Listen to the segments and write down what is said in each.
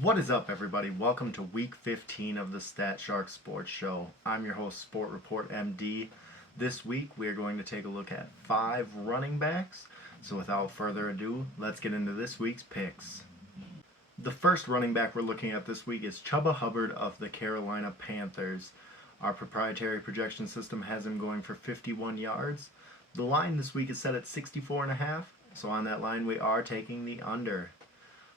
What is up, everybody? Welcome to week 15 of the StatShark Sports Show. I'm your host, Sport Report MD. This week, we are going to take a look at 5 running backs. So without further ado, let's get into this week's picks. The first running back we're looking at this week is Chuba Hubbard of the Carolina Panthers. Our proprietary projection system has him going for 51 yards. The line this week is set at 64.5, so on that line we are taking the under.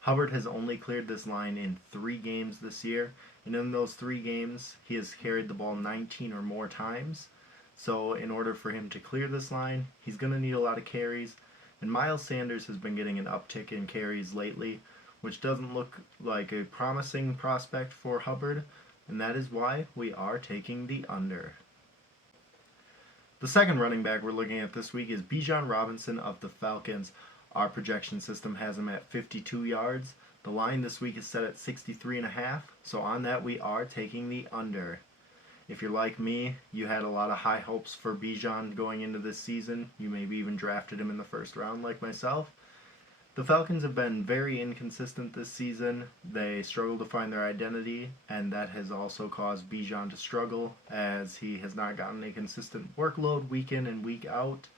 Hubbard has only cleared this line in 3 games this year, and in those 3 games, he has carried the ball 19 or more times. So in order for him to clear this line, he's going to need a lot of carries, and Miles Sanders has been getting an uptick in carries lately, which doesn't look like a promising prospect for Hubbard, and that is why we are taking the under. The second running back we're looking at this week is Bijan Robinson of the Falcons. Our projection system has him at 52 yards. The line this week is set at 63.5, so on that we are taking the under. If you're like me, you had a lot of high hopes for Bijan going into this season. You maybe even drafted him in the first round like myself. The Falcons have been very inconsistent this season. They struggle to find their identity, and that has also caused Bijan to struggle as he has not gotten a consistent workload week in and week out.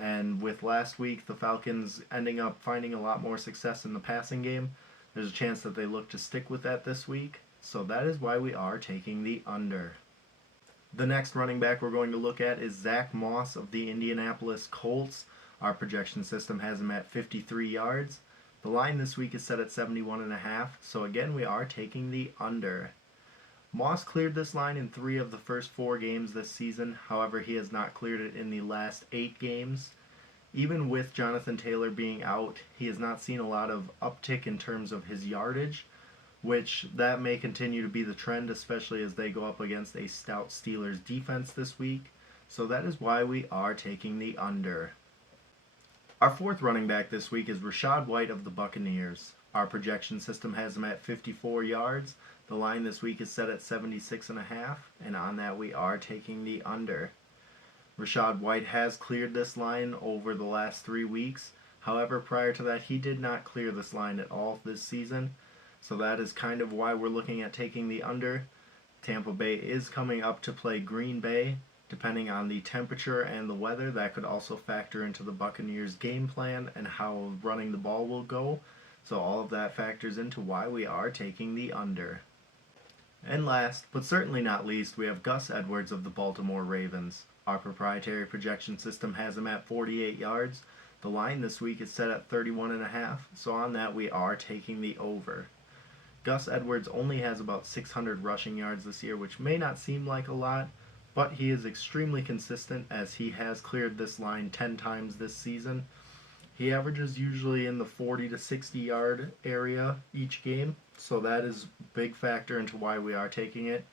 And with last week, the Falcons ending up finding a lot more success in the passing game, there's a chance that they look to stick with that this week. So that is why we are taking the under. The next running back we're going to look at is Zach Moss of the Indianapolis Colts. Our projection system has him at 53 yards. The line this week is set at 71.5, so again we are taking the under. Moss cleared this line in 3 of the first 4 games this season. However, he has not cleared it in the last 8 games. Even with Jonathan Taylor being out, he has not seen a lot of uptick in terms of his yardage, which that may continue to be the trend, especially as they go up against a stout Steelers defense this week. So that is why we are taking the under. Our fourth running back this week is Rachaad White of the Buccaneers. Our projection system has him at 54 yards. The line this week is set at 76.5, and on that we are taking the under. Rachaad White has cleared this line over the last 3 weeks. However, prior to that, he did not clear this line at all this season. So that is kind of why we're looking at taking the under. Tampa Bay is coming up to play Green Bay. Depending on the temperature and the weather, that could also factor into the Buccaneers' game plan and how running the ball will go. So all of that factors into why we are taking the under. And last, but certainly not least, we have Gus Edwards of the Baltimore Ravens. Our proprietary projection system has him at 48 yards. The line this week is set at 31.5, so on that we are taking the over. Gus Edwards only has about 600 rushing yards this year, which may not seem like a lot, but he is extremely consistent as he has cleared this line 10 times this season. He averages usually in the 40 to 60 yard area each game, so that is a big factor into why we are taking it.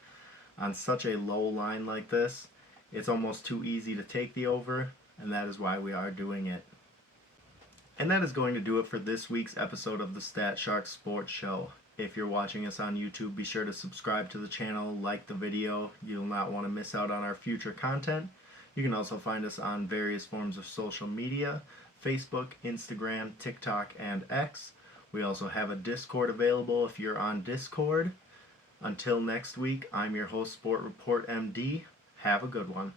On such a low line like this, it's almost too easy to take the over, and that is why we are doing it. And that is going to do it for this week's episode of the StatShark Sports Show. If you're watching us on YouTube, be sure to subscribe to the channel, like the video. You'll not want to miss out on our future content. You can also find us on various forms of social media: Facebook, Instagram, TikTok, and X. We also have a Discord available if you're on Discord. Until next week, I'm your host, Sport Report MD. Have a good one.